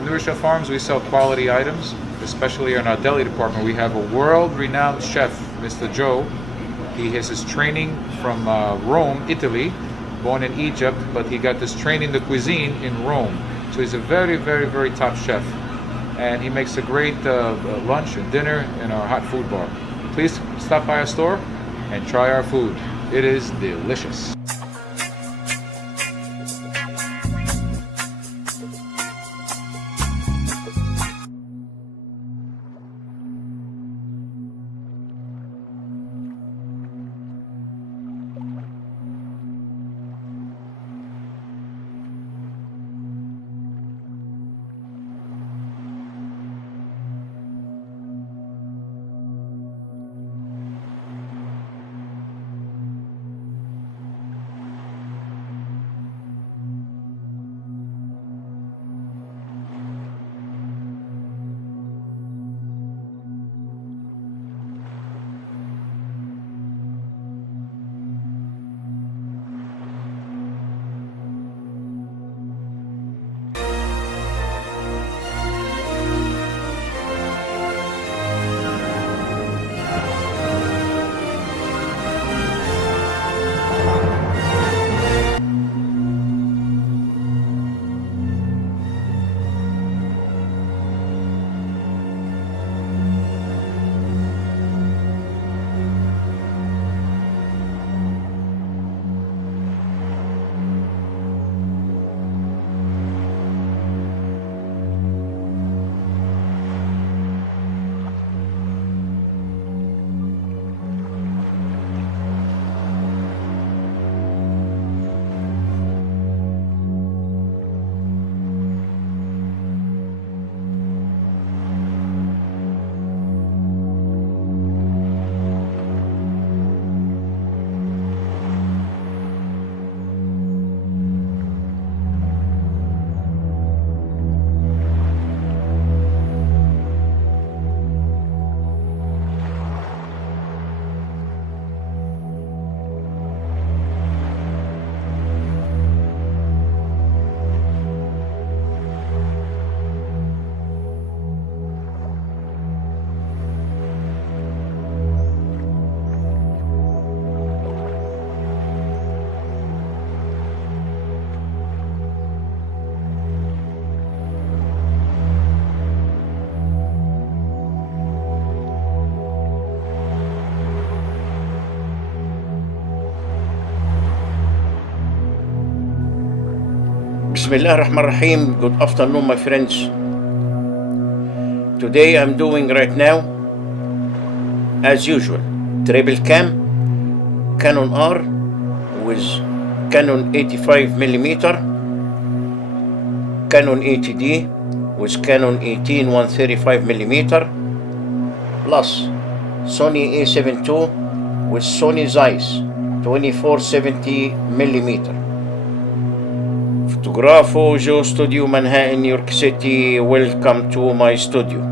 In Nurisha Farms, we sell quality items, especially in our deli department. We have a world-renowned chef, Mr. Joe. He has his training from Rome, Italy, born in Egypt, but he got this training in the cuisine in Rome. So he's a very, very, very top chef. And he makes a great lunch and dinner in our hot food bar. Please stop by our store and try our food. It is delicious. Bismillah ar-Rahman ar-Rahim. Good afternoon, my friends. Today I'm doing right now, as usual, triple cam, Canon R with Canon 85mm, Canon 80D with Canon 18-135mm, plus Sony A7 II with Sony Zeiss 24-70mm. Fotógrafo, Joe Studio, Manhattan, New York City. Welcome to my studio.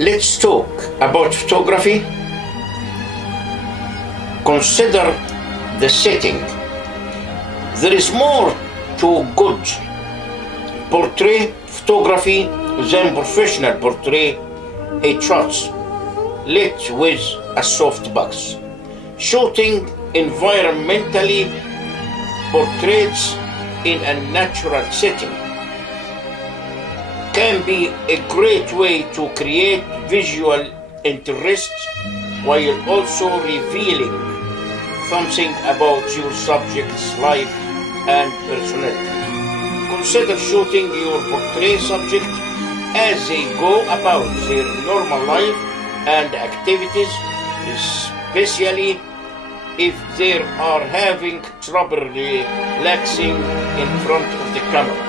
Let's talk about photography. Consider the setting. There is more to good portrait photography than professional portrait headshots lit with a softbox. Shooting environmentally portraits in a natural setting can be a great way to create visual interest while also revealing something about your subject's life and personality. Consider shooting your portrait subject as they go about their normal life and activities, especially if they are having trouble relaxing in front of the camera.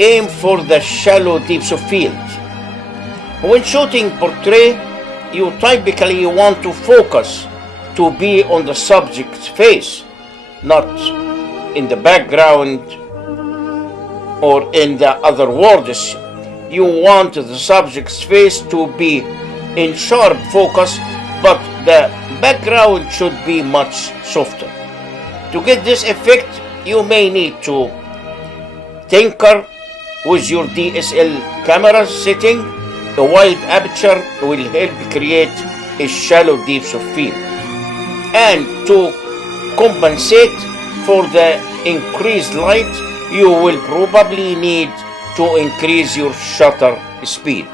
Aim for the shallow depths of field. When shooting portrait, you typically want to focus to be on the subject's face, not in the background or in the other words. You want the subject's face to be in sharp focus, but the background should be much softer. To get this effect, you may need to tinker with your DSL camera setting. A wide aperture will help create a shallow depth of field. And to compensate for the increased light, you will probably need to increase your shutter speed.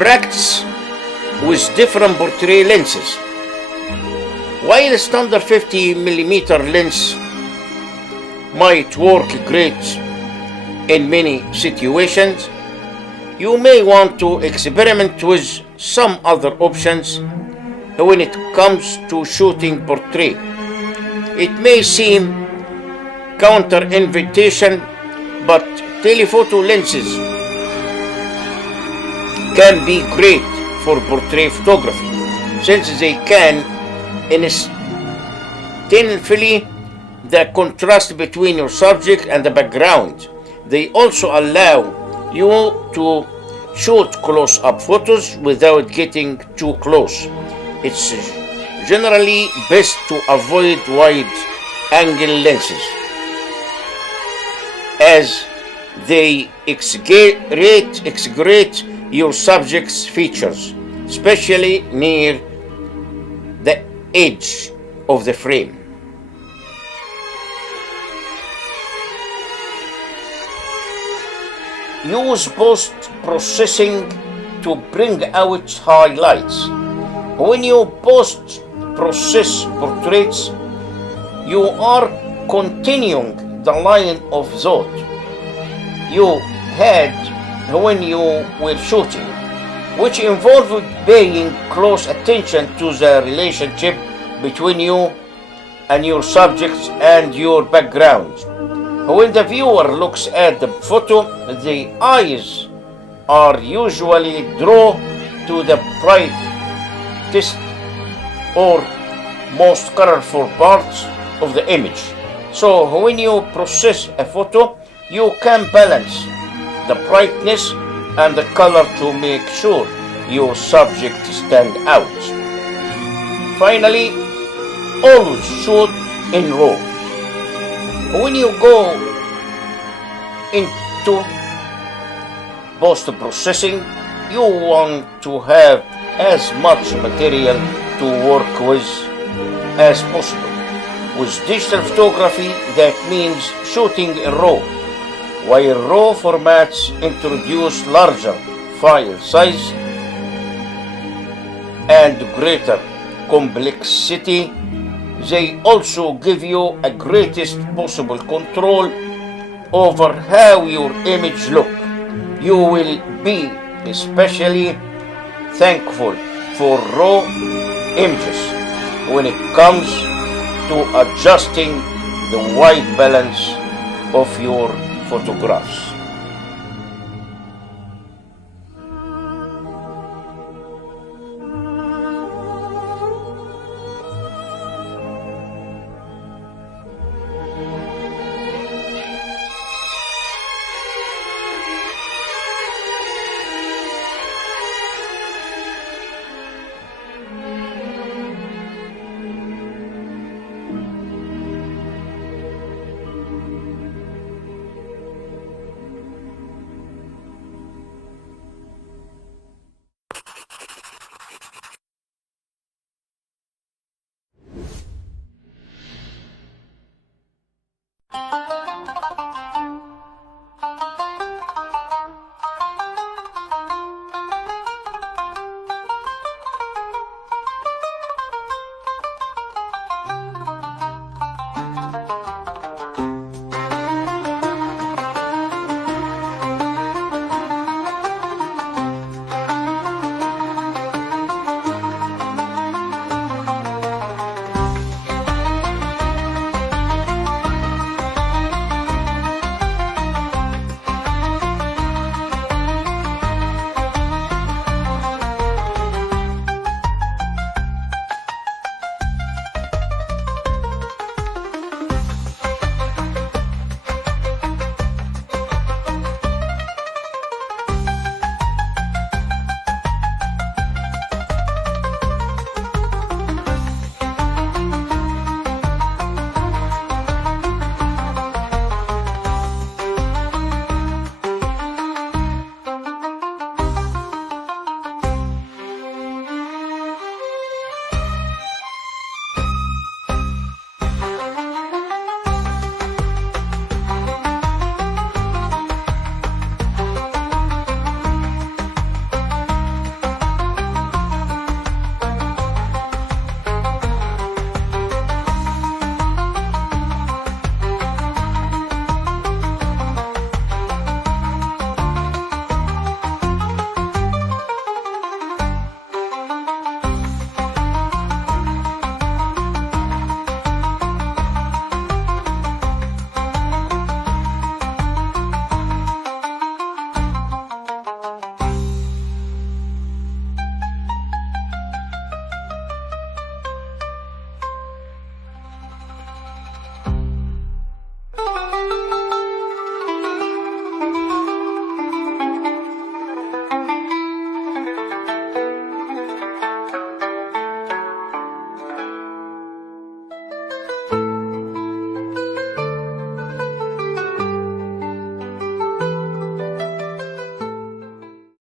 Practice with different portrait lenses. While a standard 50mm lens might work great in many situations, you may want to experiment with some other options when it comes to shooting portrait. It may seem counter-invitation, but telephoto lenses can be great for portrait photography since they can intensify the contrast between your subject and the background. They also allow you to shoot close-up photos without getting too close. It's generally best to avoid wide-angle lenses as they exaggerate your subject's features, especially near the edge of the frame. Use post-processing to bring out highlights. When you post-process portraits, you are continuing the line of thought you had when you were shooting, which involved paying close attention to the relationship between you and your subjects and your background. When the viewer looks at the photo, the eyes are usually drawn to the brightest or most colorful parts of the image. So when you process a photo, you can balance the brightness and the color to make sure your subject stand out. Finally, always shoot in RAW. When you go into post-processing, you want to have as much material to work with as possible. With digital photography, that means shooting in RAW, while RAW formats introduce larger file size and greater complexity. They also give you a greatest possible control over how your image look. You will be especially thankful for RAW images when it comes to adjusting the white balance of your photographs.